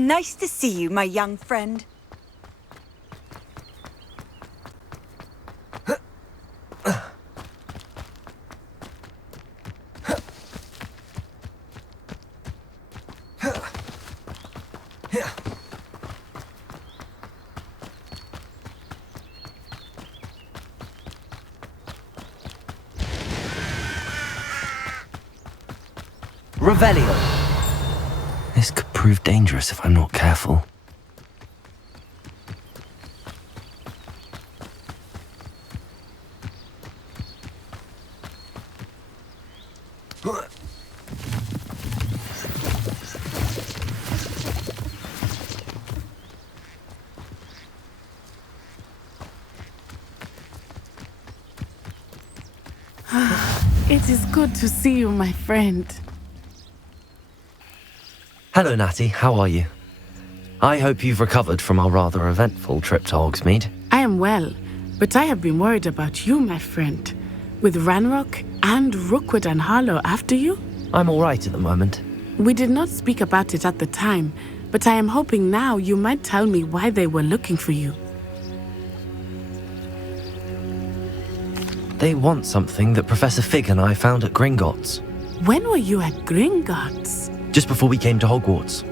Nice to see you, my young friend. Revelio. This could prove dangerous if I'm not careful. It is good to see you, my friend. Hello, Natty. How are you? I hope you've recovered from our rather eventful trip to Hogsmeade. I am well, but I have been worried about you, my friend. With Ranrock and Rookwood and Harlow after you? I'm all right at the moment. We did not speak about it at the time, but I am hoping now you might tell me why they were looking for you. They want something that Professor Fig and I found at Gringotts. When were you at Gringotts? Just before we came to Hogwarts.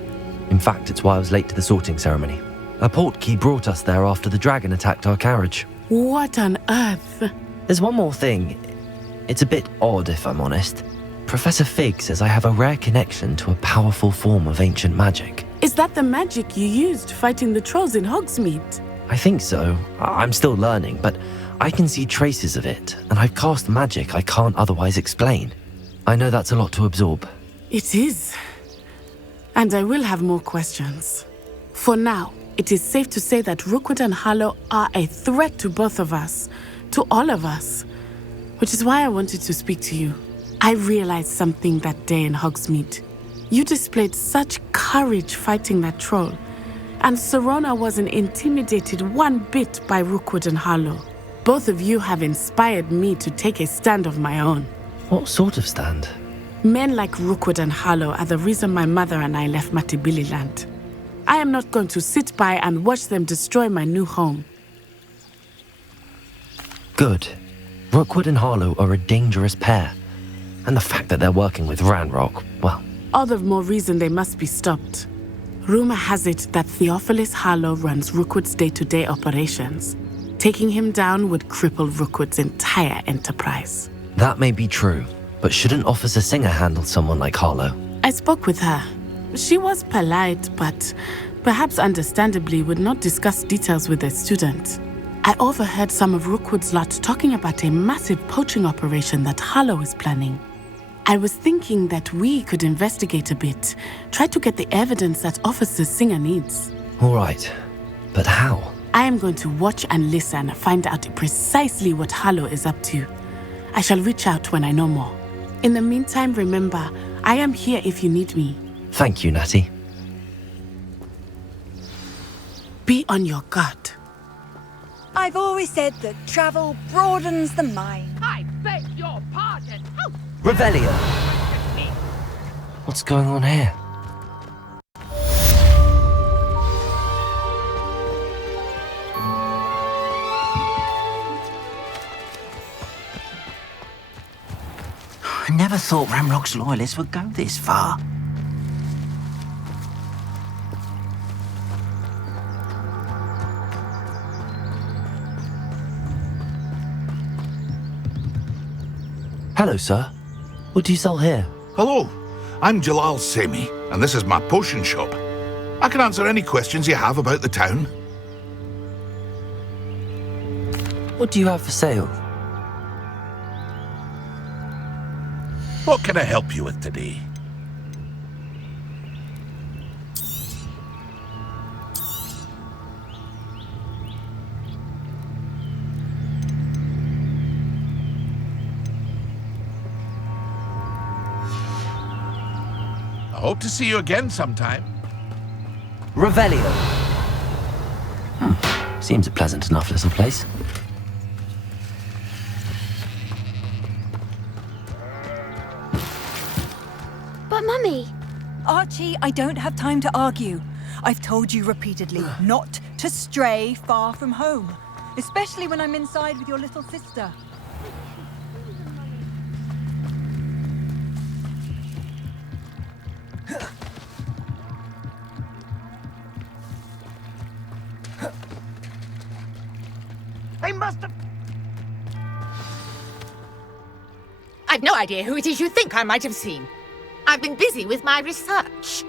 In fact, it's why I was late to the sorting ceremony. A portkey brought us there after the dragon attacked our carriage. What on earth? There's one more thing. It's a bit odd, if I'm honest. Professor Fig says I have a rare connection to a powerful form of ancient magic. Is that the magic you used fighting the trolls in Hogsmeade? I think so. I'm still learning, but I can see traces of it, and I've cast magic I can't otherwise explain. I know that's a lot to absorb. It is. And I will have more questions. For now, it is safe to say that Rookwood and Harlow are a threat to both of us, to all of us, which is why I wanted to speak to you. I realized something that day in Hogsmeade. You displayed such courage fighting that troll, and Serona wasn't intimidated one bit by Rookwood and Harlow. Both of you have inspired me to take a stand of my own. What sort of stand? Men like Rookwood and Harlow are the reason my mother and I left Matibili land. I am not going to sit by and watch them destroy my new home. Good. Rookwood and Harlow are a dangerous pair. And the fact that they're working with Ranrock, well... All the more reason they must be stopped. Rumor has it that Theophilus Harlow runs Rookwood's day-to-day operations. Taking him down would cripple Rookwood's entire enterprise. That may be true, but shouldn't Officer Singer handle someone like Harlow? I spoke with her. She was polite, but perhaps understandably would not discuss details with a student. I overheard some of Rookwood's lot talking about a massive poaching operation that Harlow is planning. I was thinking that we could investigate a bit, try to get the evidence that Officer Singer needs. All right, but how? I am going to watch and listen, find out precisely what Harlow is up to. I shall reach out when I know more. In the meantime, remember, I am here if you need me. Thank you, Natty. Be on your guard. I've always said that travel broadens the mind. I beg your pardon. Oh, Revelio! What's going on here? I never thought Ranrock's loyalists would go this far. Hello, sir. What do you sell here? Hello, I'm Jalal Semi, and this is my potion shop. I can answer any questions you have about the town. What do you have for sale? What can I help you with today? I hope to see you again sometime. Revelio. Seems a pleasant enough little place. But Mummy... Archie, I don't have time to argue. I've told you repeatedly not to stray far from home, especially when I'm inside with your little sister. They must have... I've no idea who it is you think I might have seen. I've been busy with my research.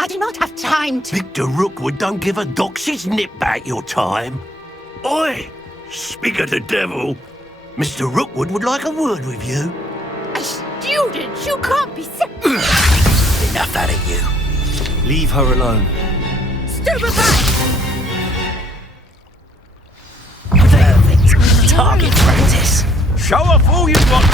I do not have time to... Victor Rookwood don't give a doxy's nip back your time. Oi! Speak of the devil. Mr. Rookwood would like a word with you. A student? You can't be so... Enough out of you. Leave her alone. Stupefy! Perfect. Target practice. Show off all you've got.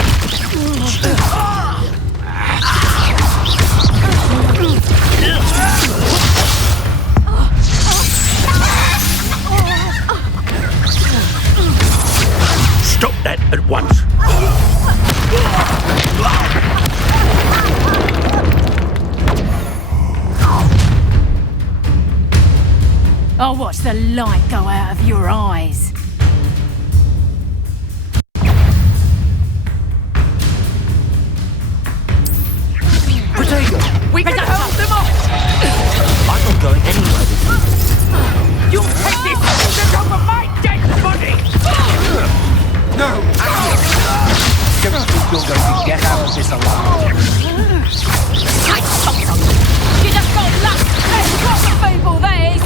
Stop that at once. I'll watch the light go out of your eyes. We can hold them off! I'm not going anywhere with you. You'll take this on the top of my dead body! No! Don't think you're going to get out of this alive. You just got luck. That's proper people, that is.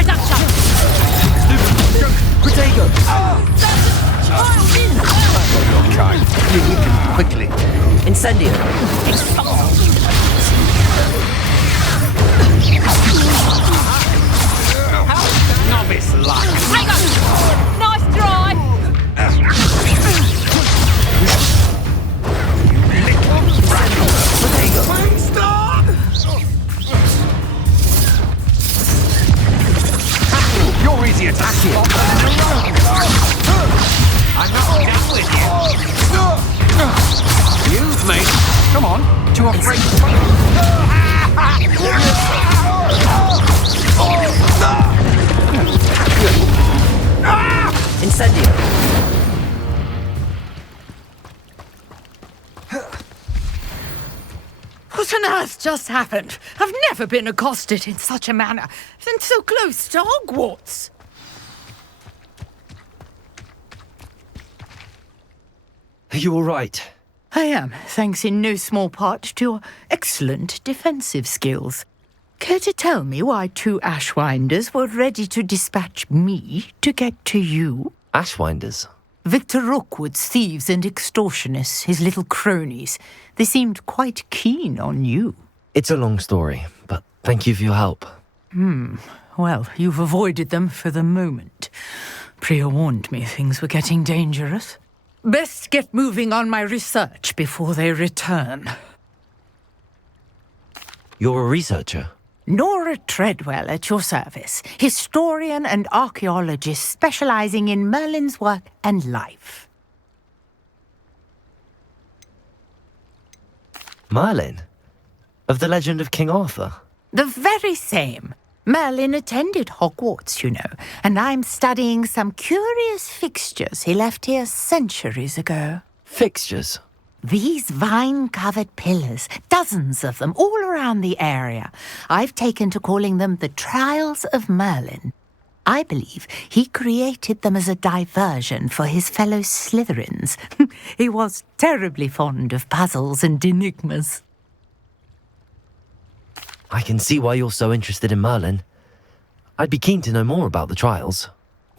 Conductor. Protego! Child in. Okay, you need to quickly. Incendio. Novice luck. Hang on. Nice try. You're easy attacking. I'm not done with you. Use me. Come on. Too afraid to fight. Incendio. What on earth just happened? I've never been accosted in such a manner, and so close to Hogwarts. Are you all right? I am, thanks in no small part to your excellent defensive skills. Care to tell me why two Ashwinders were ready to dispatch me to get to you? Ashwinders. Victor Rookwood's thieves and extortionists, his little cronies. They seemed quite keen on you. It's a long story, but thank you for your help. Well, you've avoided them for the moment. Priya warned me things were getting dangerous. Best get moving on my research before they return. You're a researcher? Nora Treadwell at your service, historian and archaeologist specializing in Merlin's work and life. Merlin? Of the legend of King Arthur? The very same. Merlin attended Hogwarts, you know, and I'm studying some curious fixtures he left here centuries ago. Fixtures? These vine-covered pillars, dozens of them all around the area. I've taken to calling them the Trials of Merlin. I believe he created them as a diversion for his fellow Slytherins. He was terribly fond of puzzles and enigmas. I can see why you're so interested in Merlin. I'd be keen to know more about the trials.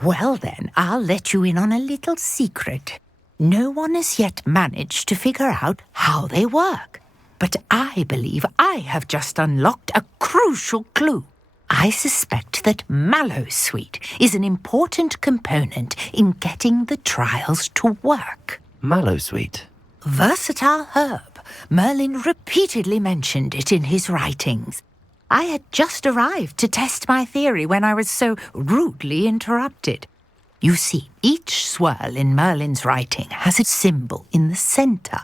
Well then, I'll let you in on a little secret. No one has yet managed to figure out how they work. But I believe I have just unlocked a crucial clue. I suspect that Mallowsweet is an important component in getting the trials to work. Mallowsweet? Versatile herb. Merlin repeatedly mentioned it in his writings. I had just arrived to test my theory when I was so rudely interrupted. You see, each swirl in Merlin's writing has a symbol in the center.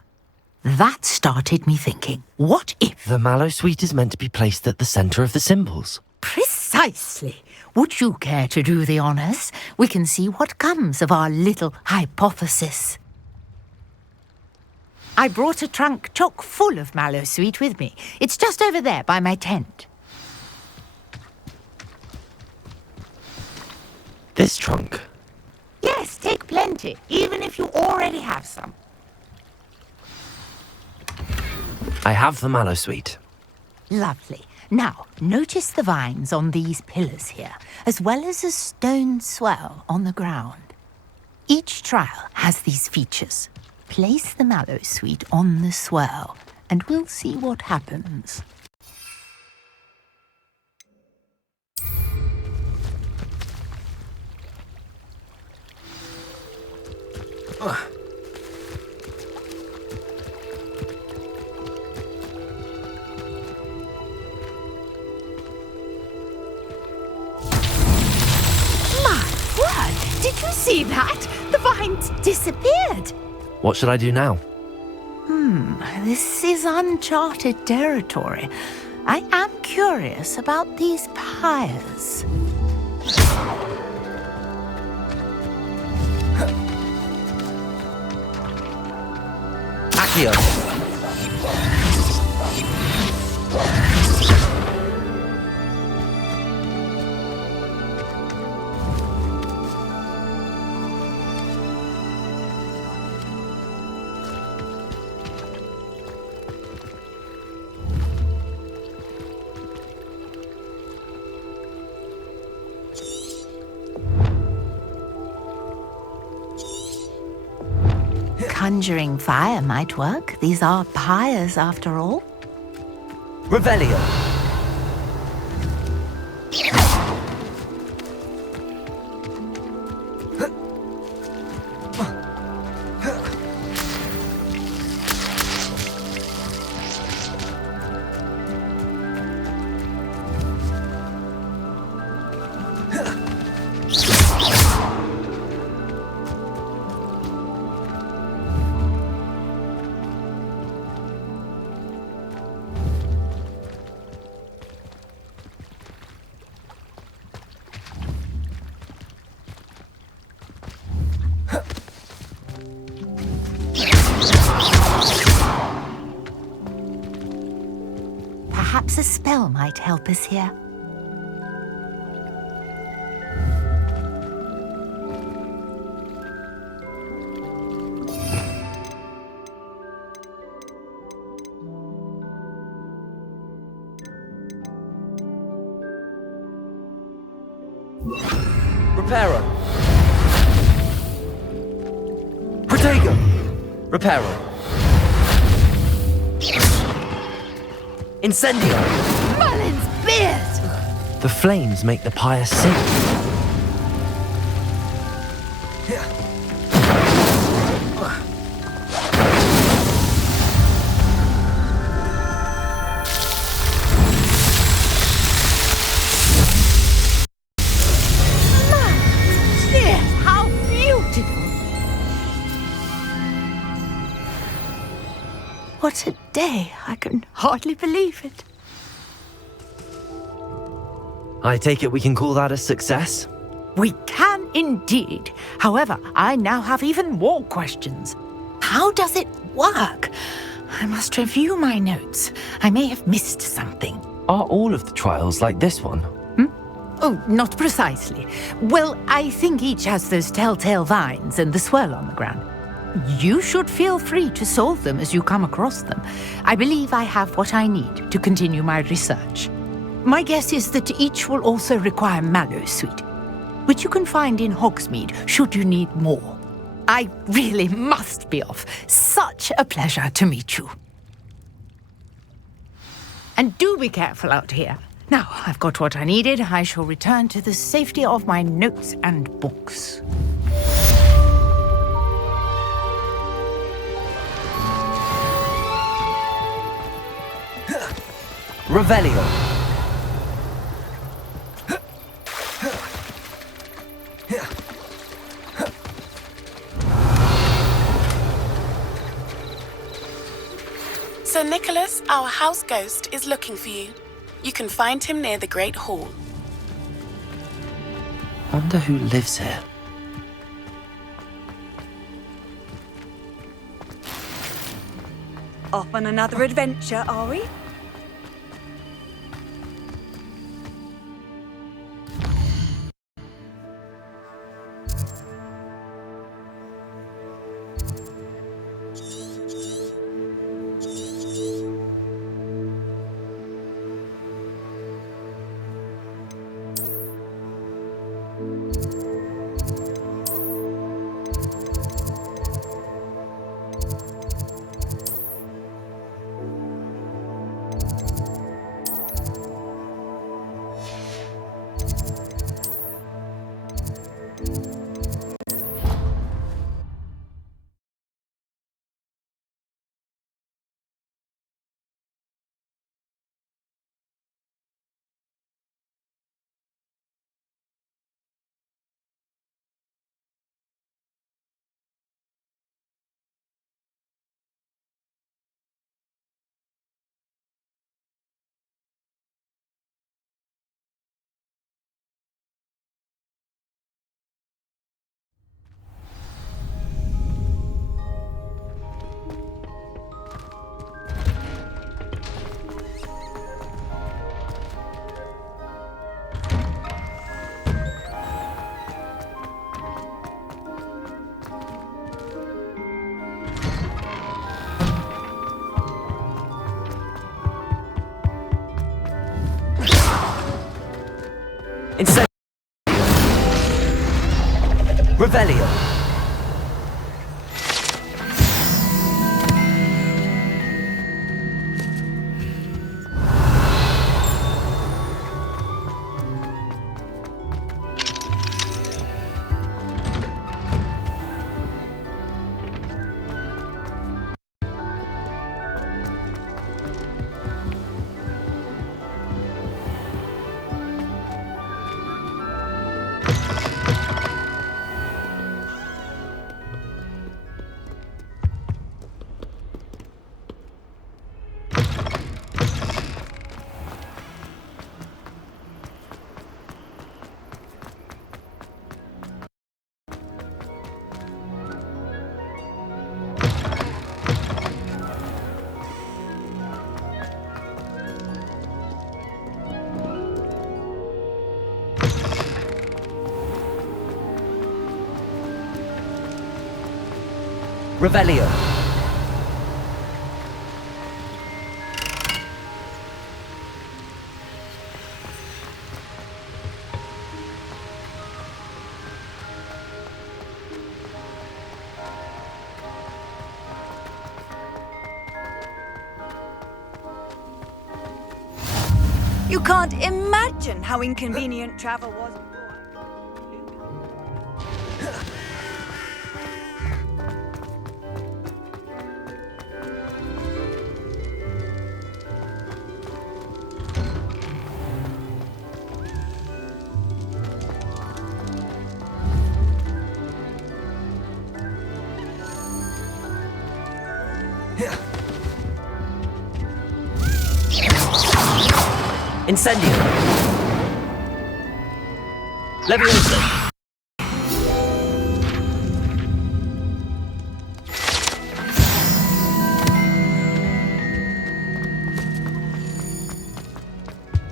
That started me thinking, what if? The mallow sweet is meant to be placed at the center of the symbols. Precisely. Would you care to do the honors? We can see what comes of our little hypothesis. I brought a trunk chock full of mallow sweet with me. It's just over there by my tent. This trunk? Yes, take plenty, even if you already have some. I have the mallow sweet. Lovely. Now, notice the vines on these pillars here, as well as a stone swell on the ground. Each trial has these features. Place the mallow sweet on the swell, and we'll see what happens. Did you see that? The vines disappeared. What should I do now? This is uncharted territory. I am curious about these pyres. Accio! Conjuring fire might work. These are pyres, after all. Revelio! Perhaps a spell might help us here. Reparo! Protego! Reparo! Incendio! Merlin's beard! The flames make the pyre sink. How beautiful! What a day! I can hardly believe it. I take it we can call that a success? We can indeed. However, I now have even more questions. How does it work? I must review my notes. I may have missed something. Are all of the trials like this one? Oh, not precisely. Well, I think each has those telltale vines and the swirl on the ground. You should feel free to solve them as you come across them. I believe I have what I need to continue my research. My guess is that each will also require mallow sweet, which you can find in Hogsmeade should you need more. I really must be off. Such a pleasure to meet you. And do be careful out here. Now, I've got what I needed. I shall return to the safety of my notes and books. Revelio! Sir Nicholas, our house ghost, is looking for you. You can find him near the Great Hall. Wonder who lives here. Off on another adventure, are we? Instead, Revelio. Revelio. You can't imagine how inconvenient travel was. Incendio. Leviosa.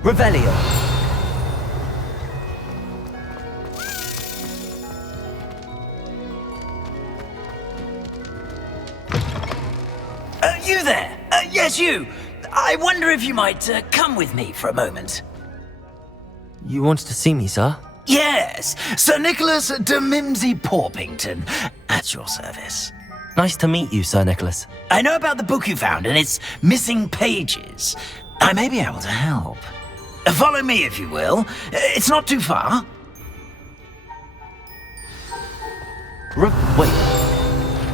Revelio. You there? Yes, you. I wonder if you might come with me for a moment. You wanted to see me, sir? Yes, Sir Nicholas de Mimsy Porpington, at your service. Nice to meet you, Sir Nicholas. I know about the book you found and its missing pages. I may be able to help. Follow me, if you will. It's not too far. Wait.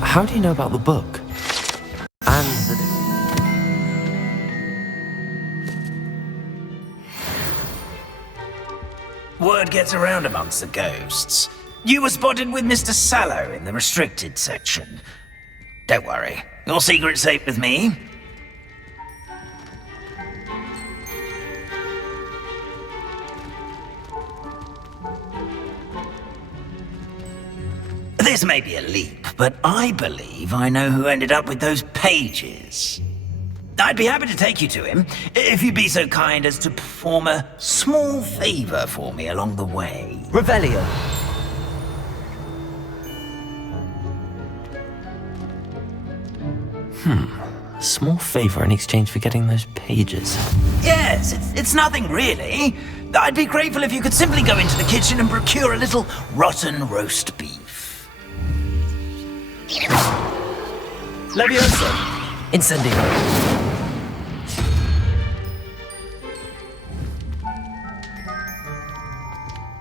How do you know about the book? And the... Word gets around amongst the ghosts. You were spotted with Mr. Sallow in the restricted section. Don't worry, your secret's safe with me. This may be a leap, but I believe I know who ended up with those pages. I'd be happy to take you to him, if you'd be so kind as to perform a small favor for me along the way. Revelio. A small favor in exchange for getting those pages. Yes, it's nothing really. I'd be grateful if you could simply go into the kitchen and procure a little rotten roast beef. Leviosa. Incendio.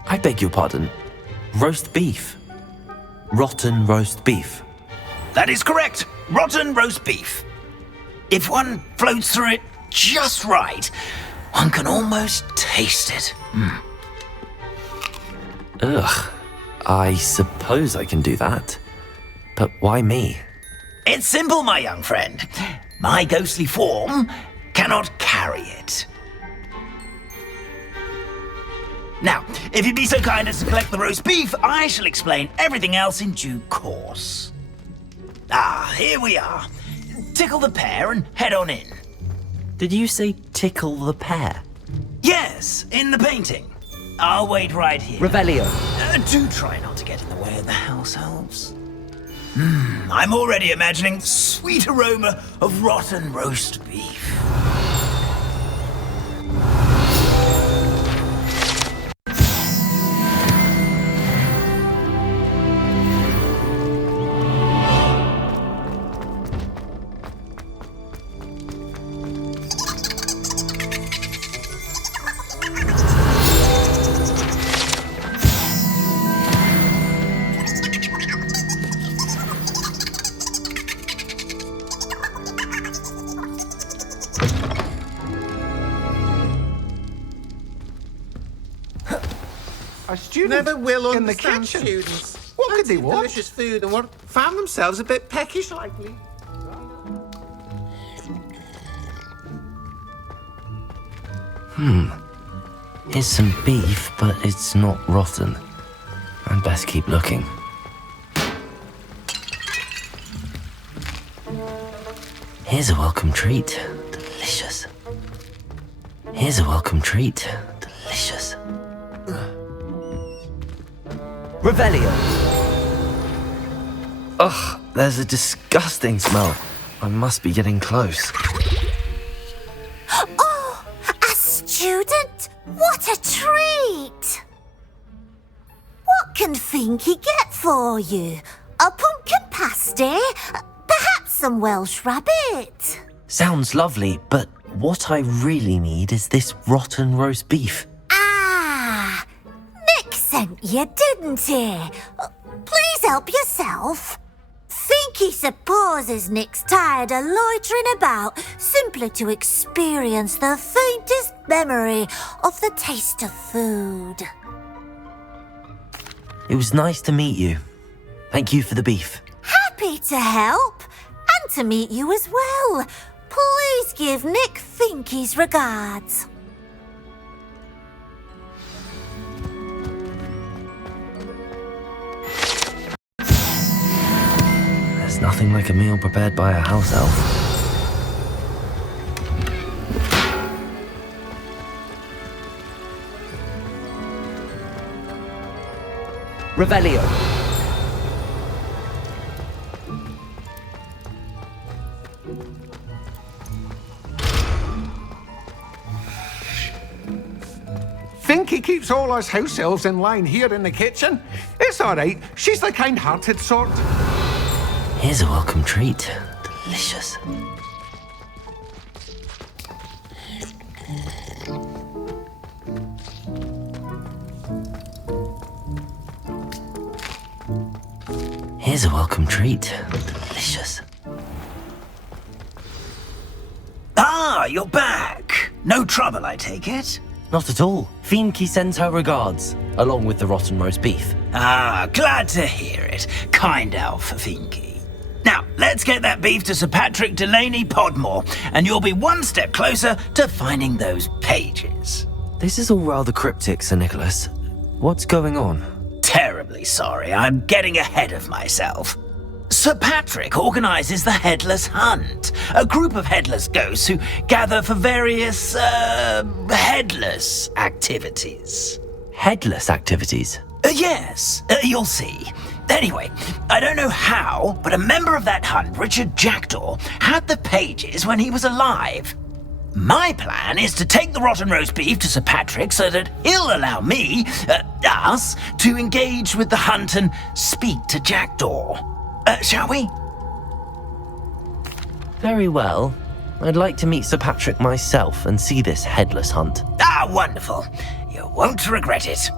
I beg your pardon. Roast beef. Rotten roast beef. That is correct. Rotten roast beef. If one floats through it just right, one can almost taste it. Ugh. I suppose I can do that. But why me? It's simple, my young friend. My ghostly form cannot carry it. Now, if you'd be so kind as to collect the roast beef, I shall explain everything else in due course. Ah, here we are. Tickle the pear and head on in. Did you say tickle the pear? Yes, in the painting. I'll wait right here. Revelio. Do try not to get in the way of the house elves. I'm already imagining sweet aroma of rotten roast beef. A student Never will in the understand kitchen. students. What could they Plenty of want? delicious food and found themselves a bit peckish lately. Here's some beef, but it's not rotten. I'd best keep looking. Here's a welcome treat. Delicious. Here's a welcome treat. Delicious. Revelio. Ugh, there's a disgusting smell. I must be getting close. Oh, a student? What a treat! What can Finky get for you? A pumpkin pasty? Perhaps some Welsh rabbit? Sounds lovely, but what I really need is this rotten roast beef. Ah, Nick sent you, didn't he? Please help yourself. Finky supposes Nick's tired of loitering about simply to experience the faintest memory of the taste of food. It was nice to meet you. Thank you for the beef. Happy to help, and to meet you as well. Please give Nick Finky's regards. There's nothing like a meal prepared by a house elf. Revelio. Finky keeps all us house elves in line here in the kitchen. It's all right. She's the kind-hearted sort. Here's a welcome treat. Delicious. Here's a welcome treat. Delicious. Ah, you're back. No trouble, I take it? Not at all. Fienke sends her regards, along with the rotten roast beef. Ah, glad to hear it. Kind elf, Finky. Now, let's get that beef to Sir Patrick Delaney Podmore, and you'll be one step closer to finding those pages. This is all rather cryptic, Sir Nicholas. What's going on? terribly sorry. I'm getting ahead of myself. Sir Patrick organises the Headless Hunt, a group of headless ghosts who gather for various, headless activities. Headless activities? Yes, you'll see. Anyway, I don't know how, but a member of that hunt, Richard Jackdaw, had the pages when he was alive. My plan is to take the rotten roast beef to Sir Patrick so that he'll allow me, us, to engage with the hunt and speak to Jackdaw. Shall we? Very well. I'd like to meet Sir Patrick myself and see this headless hunt. Ah, wonderful. You won't regret it.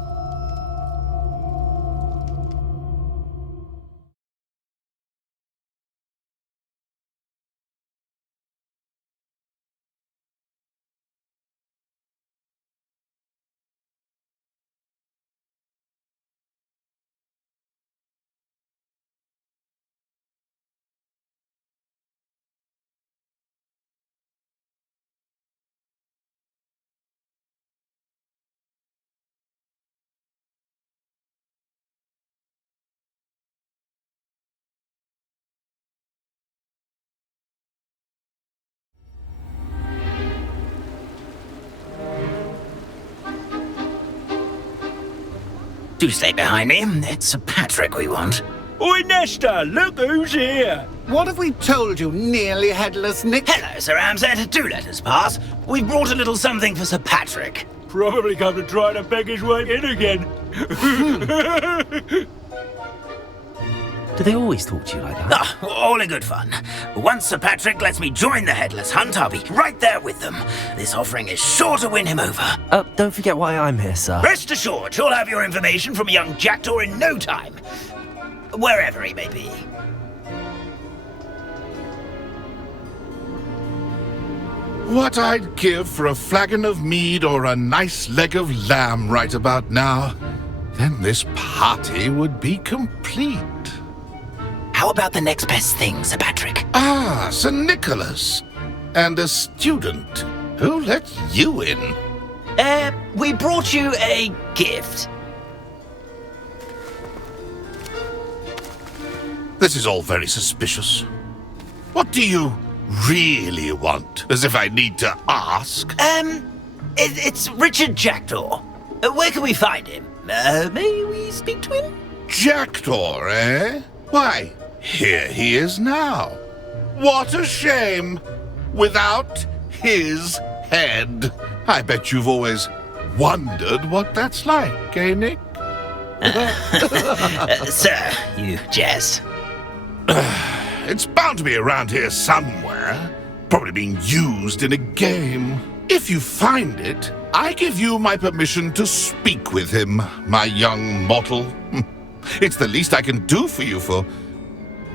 Do stay behind me. It's Sir Patrick we want. Oi, Nesta, look who's here. What have we told you, nearly headless Nick? Hello, Sir Ramsed. Do let us pass. We've brought a little something for Sir Patrick. Probably come to try to beg his way in again. Do they always talk to you like that? Ah, all in good fun. Once Sir Patrick lets me join the Headless Hunt, I'll be right there with them. This offering is sure to win him over. Don't forget why I'm here, sir. Rest assured, you'll have your information from young Jackdaw in no time. Wherever he may be. What I'd give for a flagon of mead or a nice leg of lamb right about now. Then this party would be complete. How about the next best thing, Sir Patrick? Ah, Sir Nicholas. And a student. Who let you in? We brought you a gift. This is all very suspicious. What do you really want? As if I need to ask. It's Richard Jackdaw. Where can we find him? May we speak to him? Jackdaw, eh? Why, here he is now. What a shame. Without his head. I bet you've always wondered what that's like, eh, Nick? Sir, you jest. It's bound to be around here somewhere. Probably being used in a game. If you find it, I give you my permission to speak with him, my young mortal. It's the least I can do for you for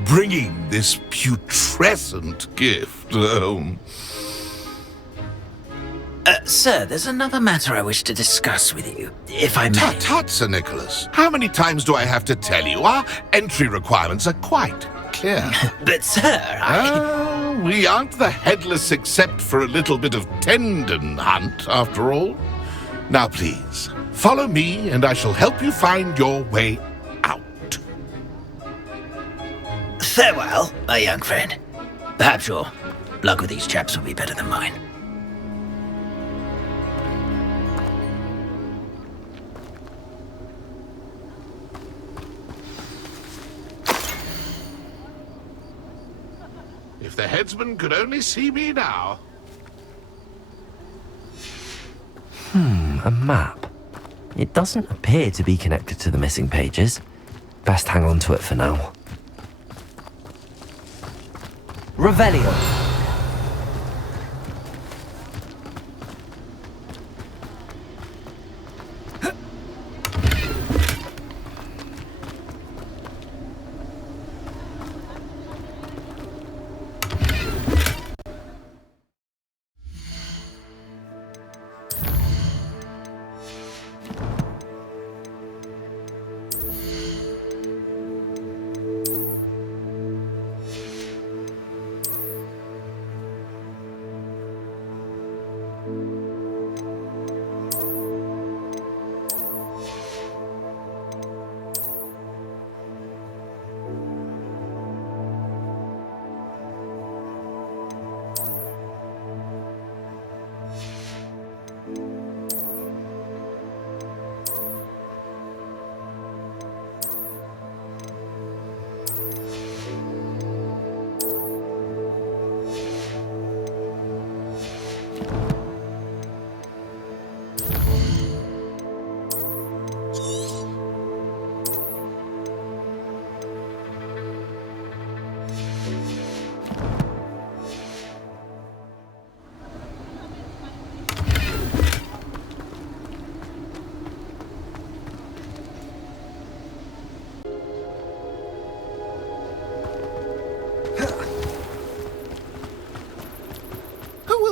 bringing this putrescent gift home. Sir, there's another matter I wish to discuss with you, if I may. Tut, tut, Sir Nicholas. How many times do I have to tell you? Our entry requirements are quite clear. But, sir, we aren't the headless except for a little bit of tendon hunt, after all. Now, please, follow me and I shall help you find your way out. Farewell, my young friend. Perhaps your luck with these chaps will be better than mine. If the headsman could only see me now. A map. It doesn't appear to be connected to the missing pages. Best hang on to it for now. Revelio.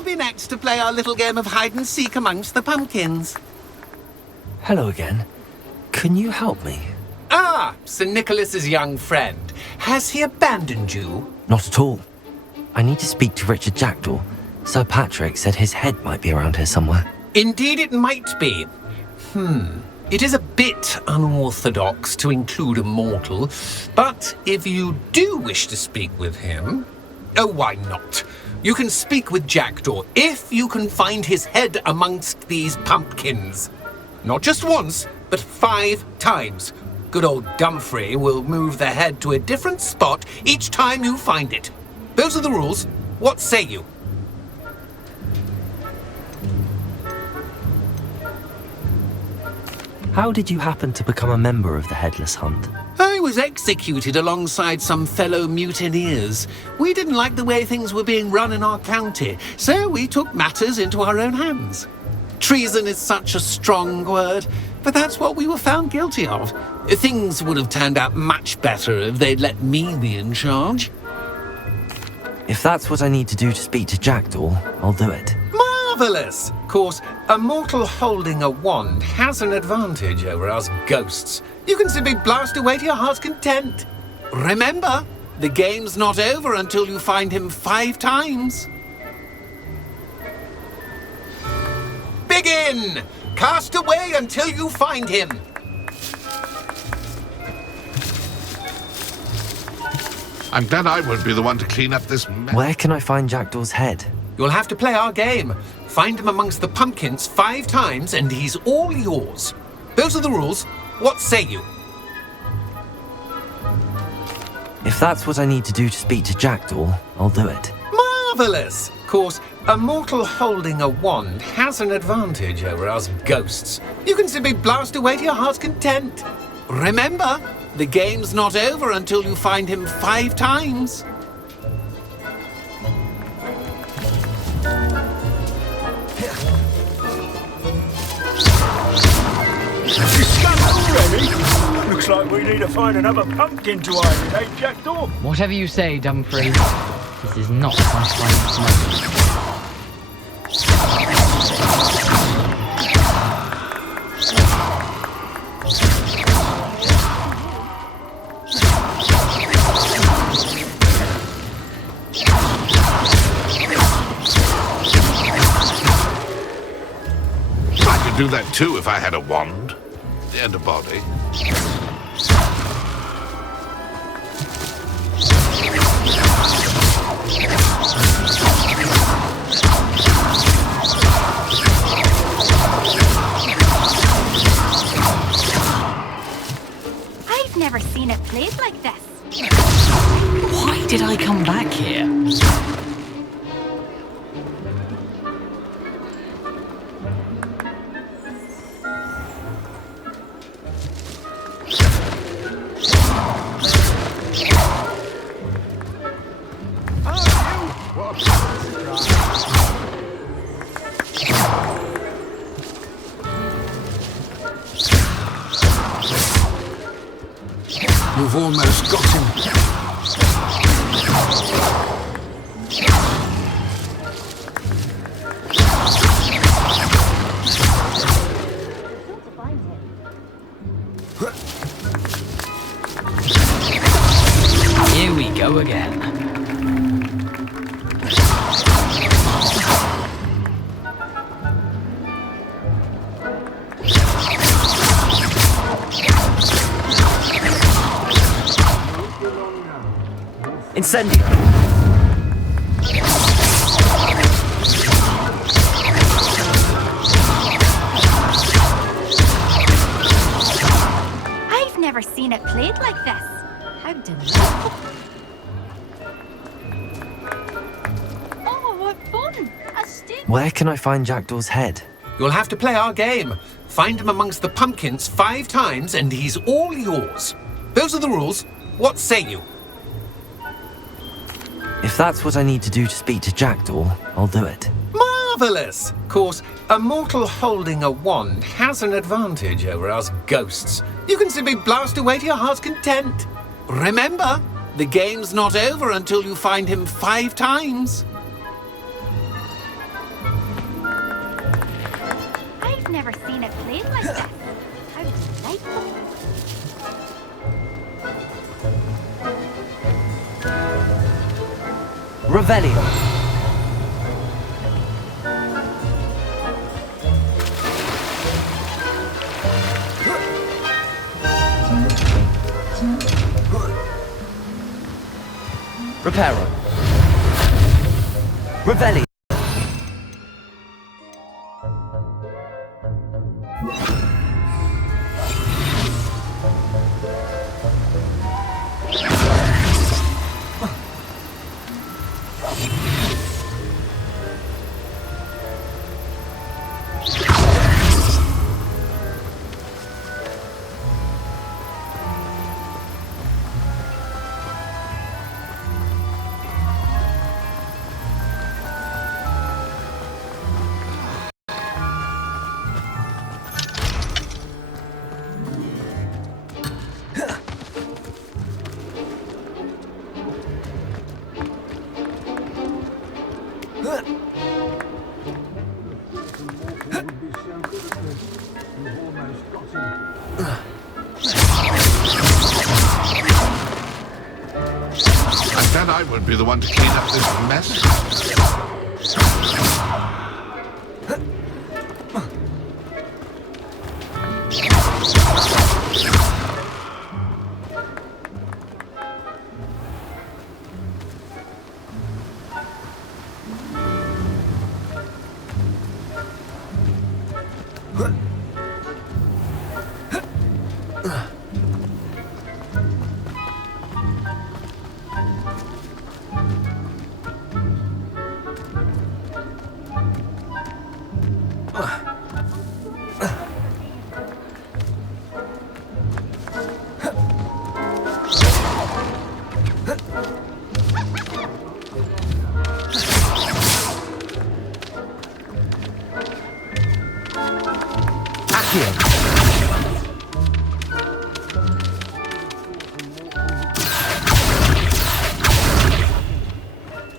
be next to play our little game of hide and seek amongst the pumpkins? Hello again. Can you help me? Ah, Sir Nicholas's young friend. Has he abandoned you? Not at all. I need to speak to Richard Jackdaw. Sir Patrick said his head might be around here somewhere. Indeed it might be. It is a bit unorthodox to include a mortal, but if you do wish to speak with him, oh, why not? You can speak with Jackdaw if you can find his head amongst these pumpkins. Not just once, but 5 times. Good old Dumfrey will move the head to a different spot each time you find it. Those are the rules. What say you? How did you happen to become a member of the Headless Hunt? I was executed alongside some fellow mutineers. We didn't like the way things were being run in our county, so we took matters into our own hands. Treason is such a strong word, but that's what we were found guilty of. Things would have turned out much better if they'd let me be in charge. If that's what I need to do to speak to Jackdaw, I'll do it. Marvellous! Of course, a mortal holding a wand has an advantage over us ghosts. You can simply blast away to your heart's content. Remember, the game's not over until you find him 5 times. Begin! Cast away until you find him. I'm glad I won't be the one to clean up this mess. Where can I find Jackdaw's head? You'll have to play our game. Find him amongst the pumpkins 5 times and he's all yours. Those are the rules. What say you? If that's what I need to do to speak to Jackdaw, I'll do it. Marvellous! Of course, a mortal holding a wand has an advantage over us ghosts. You can simply blast away to your heart's content. Remember, the game's not over until you find him 5 times. Already? Looks like we need to find another pumpkin to hide in, eh, Jackdaw? Whatever you say, Dumfrey. This is not my finest moment. I could do that too if I had a wand and a body. I've never seen it played like this. Why did I come back here? You've almost got him. Here we go again. Incendio! I've never seen it played like this. How delightful. Oh, what fun! A stick. Where can I find Jackdaw's head? You'll have to play our game. Find him amongst the pumpkins 5 times and he's all yours. Those are the rules. What say you? If that's what I need to do to speak to Jackdaw, I'll do it. Marvellous! Of course, a mortal holding a wand has an advantage over us ghosts. You can simply blast away to your heart's content. Remember, the game's not over until you find him 5 times. I've never seen it played like this. How delightful. Revelio. Reparo. Revelio. I said I would be the one to clean up this mess.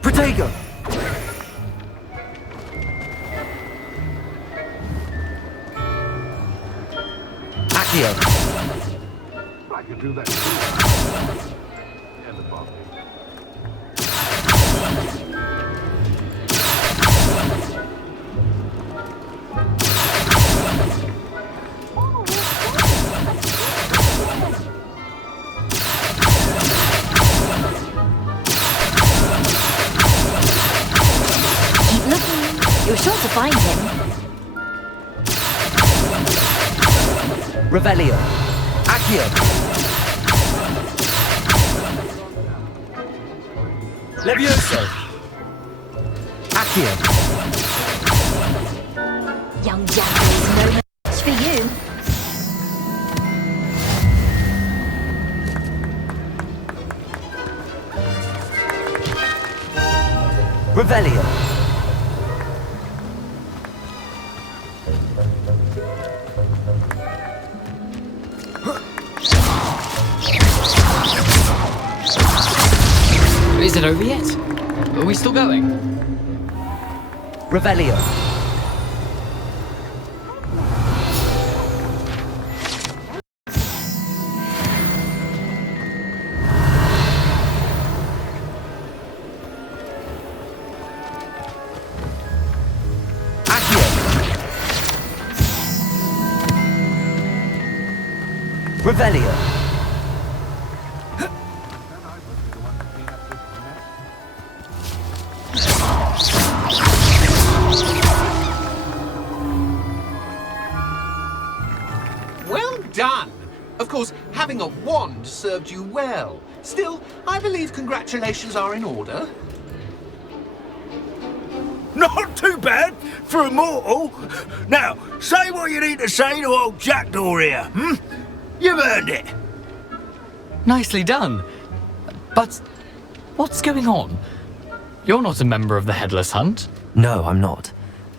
Protego! Accio! I could do that too. And the bomb. You're sure to find him. Revelio. Accio. Levioso. Accio. Young Jack is no match for you. Revelio. Is it over yet? Are we still going? Revelio. Accio. Revelio. Done! Of course, having a wand served you well. Still, I believe congratulations are in order. Not too bad for a mortal. Now, say what you need to say to old Jackdaw here, hmm? You've earned it. Nicely done. But what's going on? You're not a member of the Headless Hunt. No, I'm not.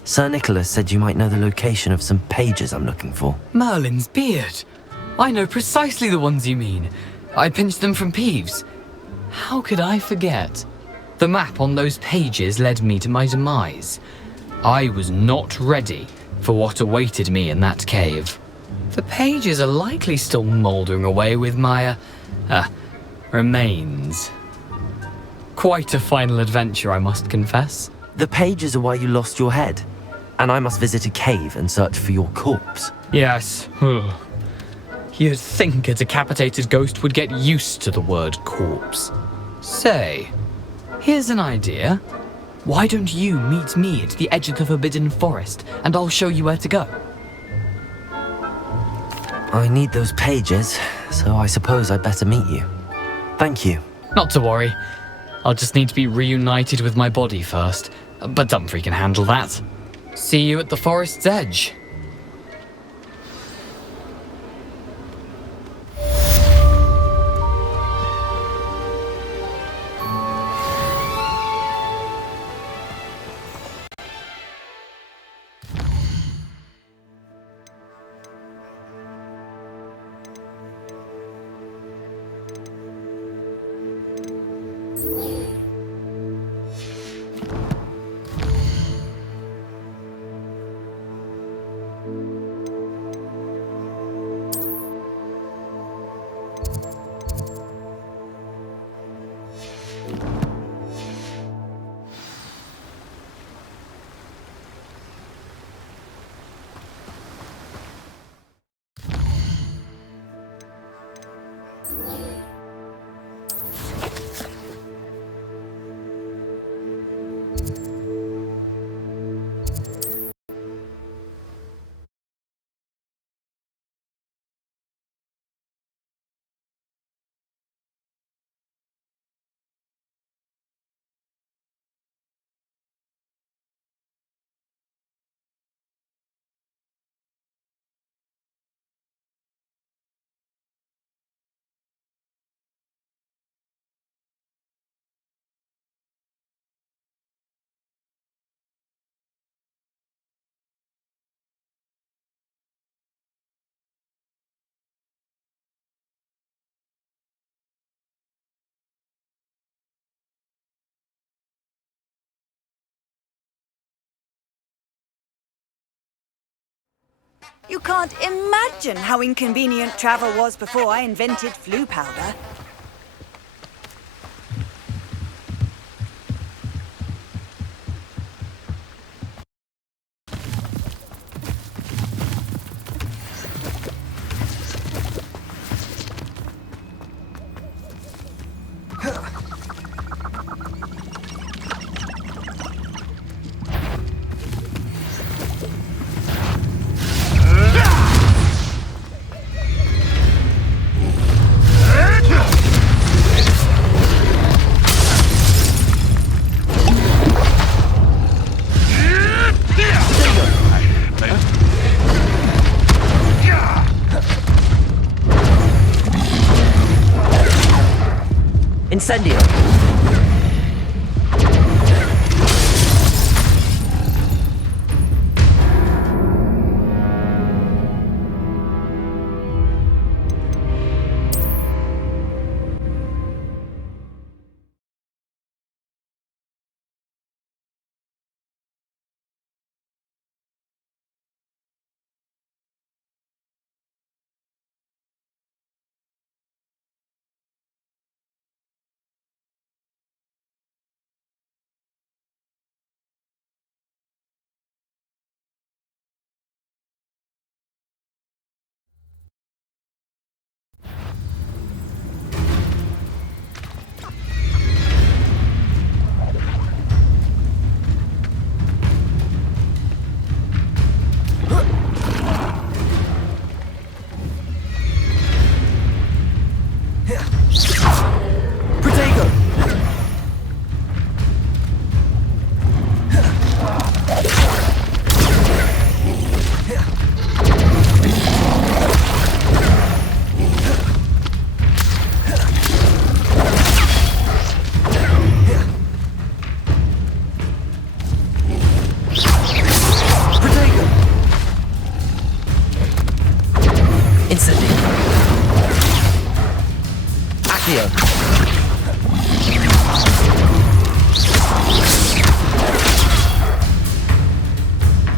Sir Nicholas said you might know the location of some pages I'm looking for. Merlin's beard. I know precisely the ones you mean. I pinched them from Peeves. How could I forget? The map on those pages led me to my demise. I was not ready for what awaited me in that cave. The pages are likely still mouldering away with my, remains. Quite a final adventure, I must confess. The pages are why you lost your head, and I must visit a cave and search for your corpse. Yes. You'd think a decapitated ghost would get used to the word corpse. Say, here's an idea. Why don't you meet me at the edge of the Forbidden Forest, and I'll show you where to go? I need those pages, so I suppose I'd better meet you. Thank you. Not to worry. I'll just need to be reunited with my body first, but Dumfries can handle that. See you at the forest's edge. You can't imagine how inconvenient travel was before I invented flu powder. Incendio!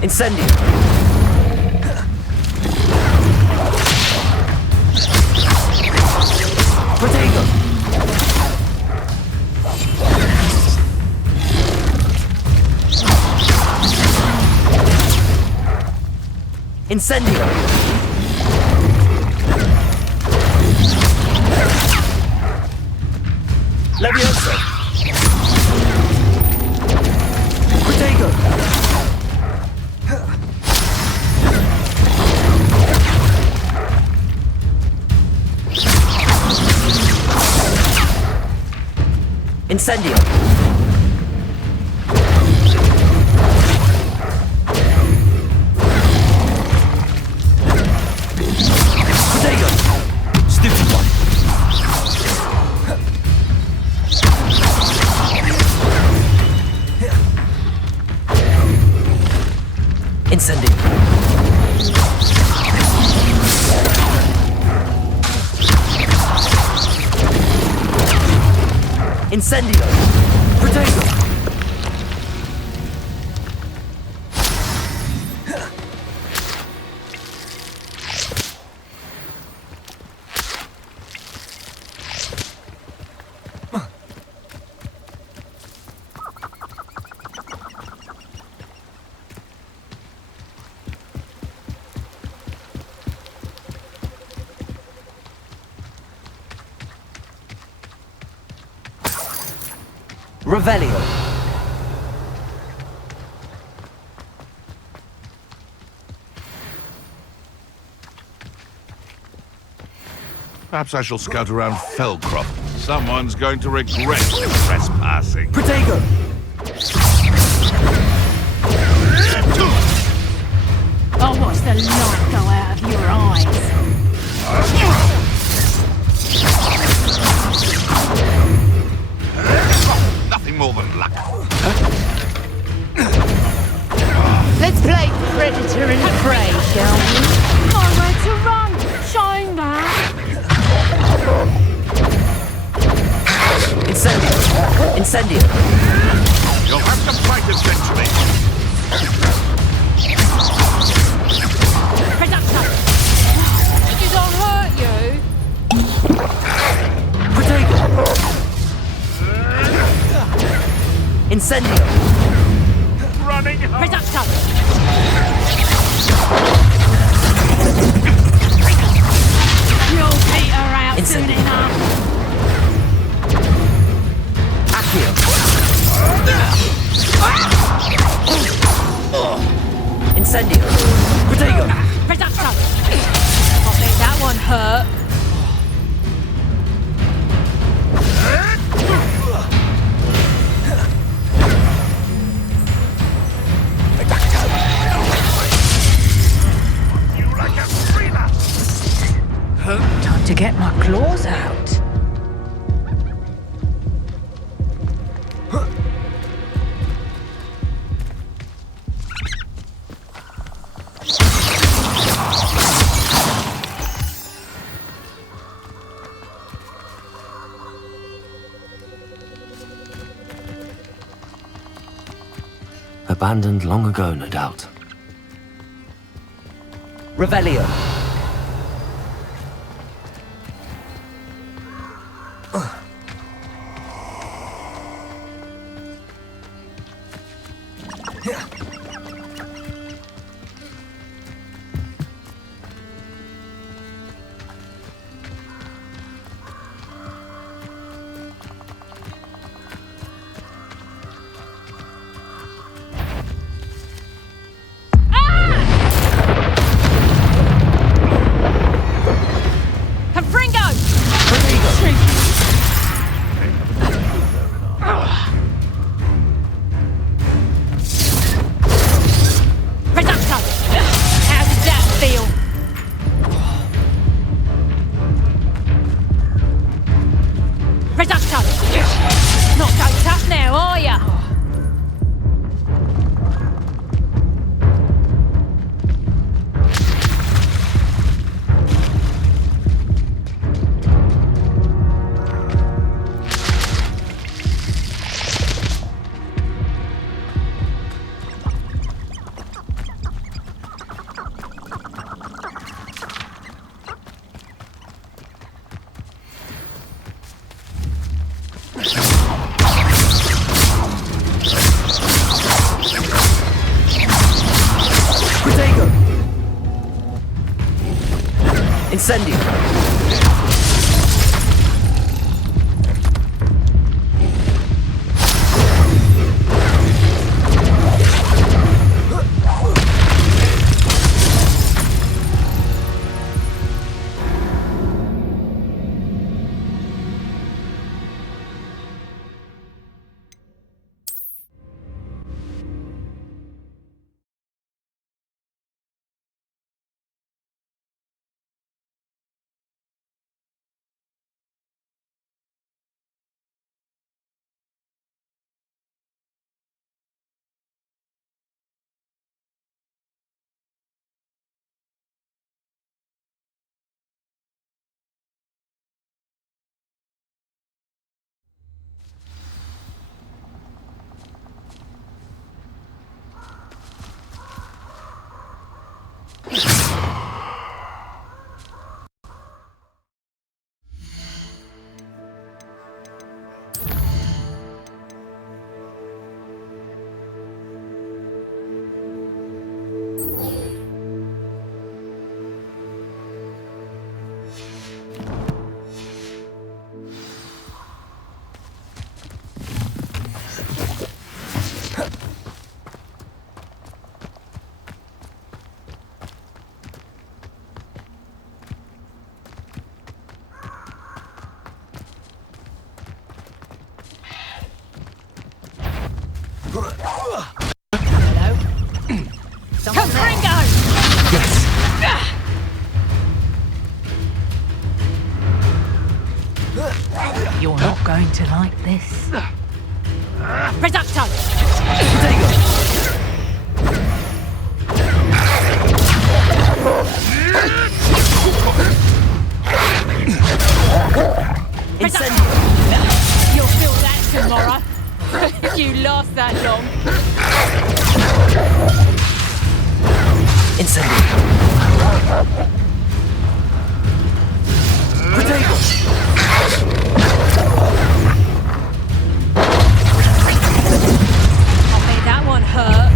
Incendio! Protego! Incendio! Levioso! Protego! Incendio! Protego! Stupid one! Incendio! Incendio! Protego! Revelio. Perhaps I shall scout around Fellcrop. Someone's going to regret trespassing. Protego. I'll watch the light go out of your eyes. Nothing more than luck. Let's play predator and prey, shall we? Nowhere to run. Shine that. Incendio. Incendio. You'll have to fight eventually. Predator. You don't hurt you. Protego. Incendio. Running home. Predator. You'll peter out soon Incendio. enough. Accio. Incendio. Protego. Predator. I think that one hurt. Time to get my claws out. Abandoned long ago, no doubt. Revelio. Incendio! You're not going to like this. Reducto! You'll feel that tomorrow. If you last that long. I'll make that one hurt.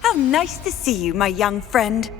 How nice to see you, my young friend.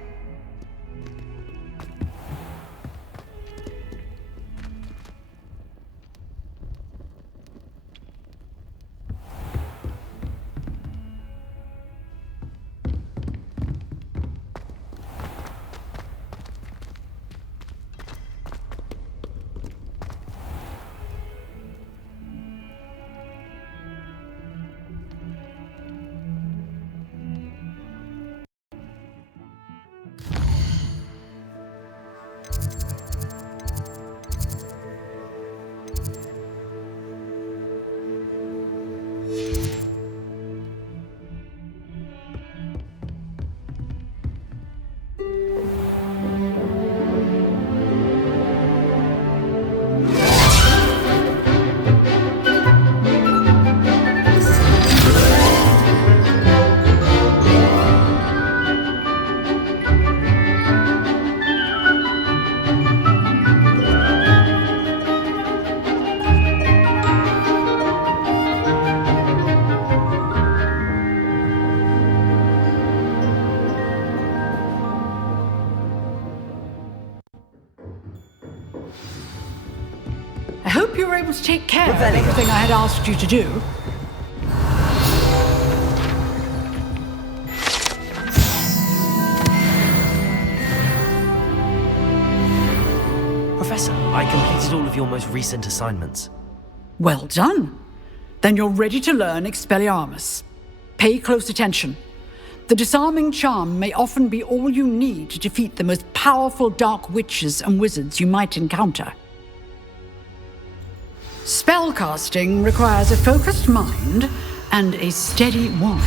I hope you were able to take care of everything I had asked you to do. Professor, I completed all of your most recent assignments. Well done. Then you're ready to learn Expelliarmus. Pay close attention. The disarming charm may often be all you need to defeat the most powerful dark witches and wizards you might encounter. Spellcasting requires a focused mind and a steady wand.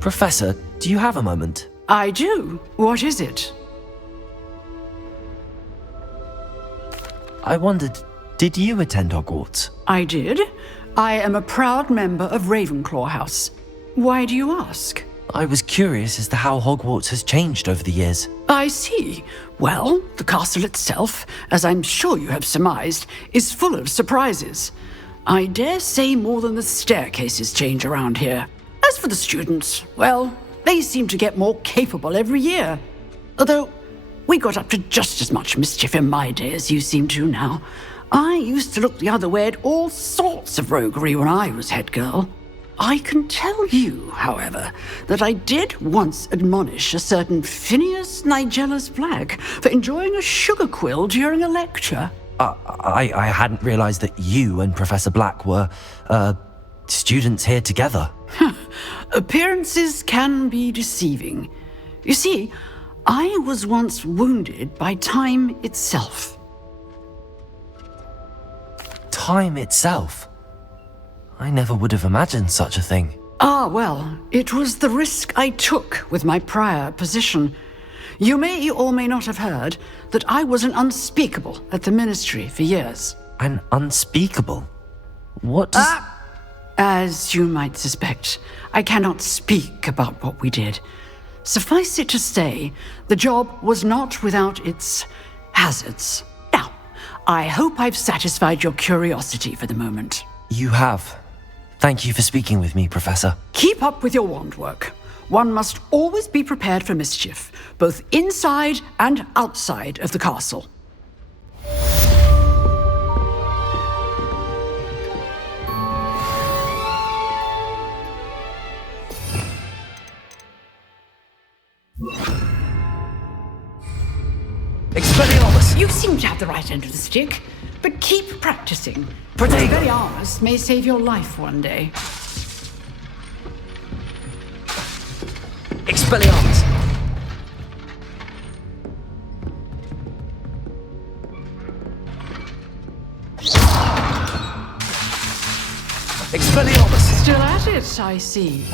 Professor, do you have a moment? I do. What is it? I wondered, did you attend Hogwarts? I did. I am a proud member of Ravenclaw House. Why do you ask? I was curious as to how Hogwarts has changed over the years. I see. Well, the castle itself, as I'm sure you have surmised, is full of surprises. I dare say more than the staircases change around here. As for the students, well, they seem to get more capable every year. Although, we got up to just as much mischief in my day as you seem to now. I used to look the other way at all sorts of roguery when I was head girl. I can tell you, however, that I did once admonish a certain Phineas Nigellus Black for enjoying a sugar quill during a lecture. I hadn't realized that you and Professor Black were, students here together. Appearances can be deceiving. You see, I was once wounded by time itself. Time itself? I never would have imagined such a thing. Ah, well, it was the risk I took with my prior position. You may or may not have heard that I was an unspeakable at the Ministry for years. An unspeakable? What does... As you might suspect, I cannot speak about what we did. Suffice it to say, the job was not without its hazards. Now, I hope I've satisfied your curiosity for the moment. You have. Thank you for speaking with me, Professor. Keep up with your wand work. One must always be prepared for mischief, both inside and outside of the castle. Expelliarmus! You seem to have the right end of the stick, but keep practicing. Protego! Expelliarmus may save your life one day. Expelliarmus! Expelliarmus! Still at it, I see.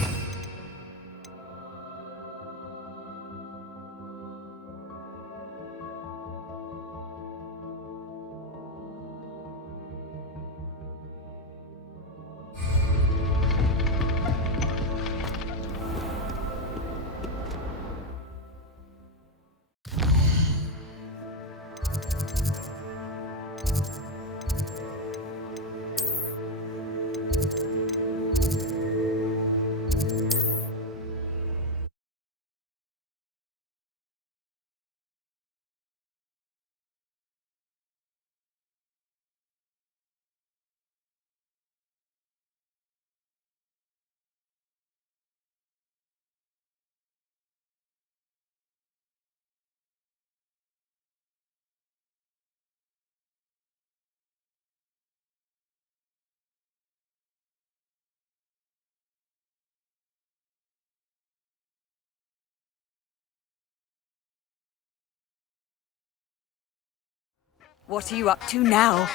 What are you up to now?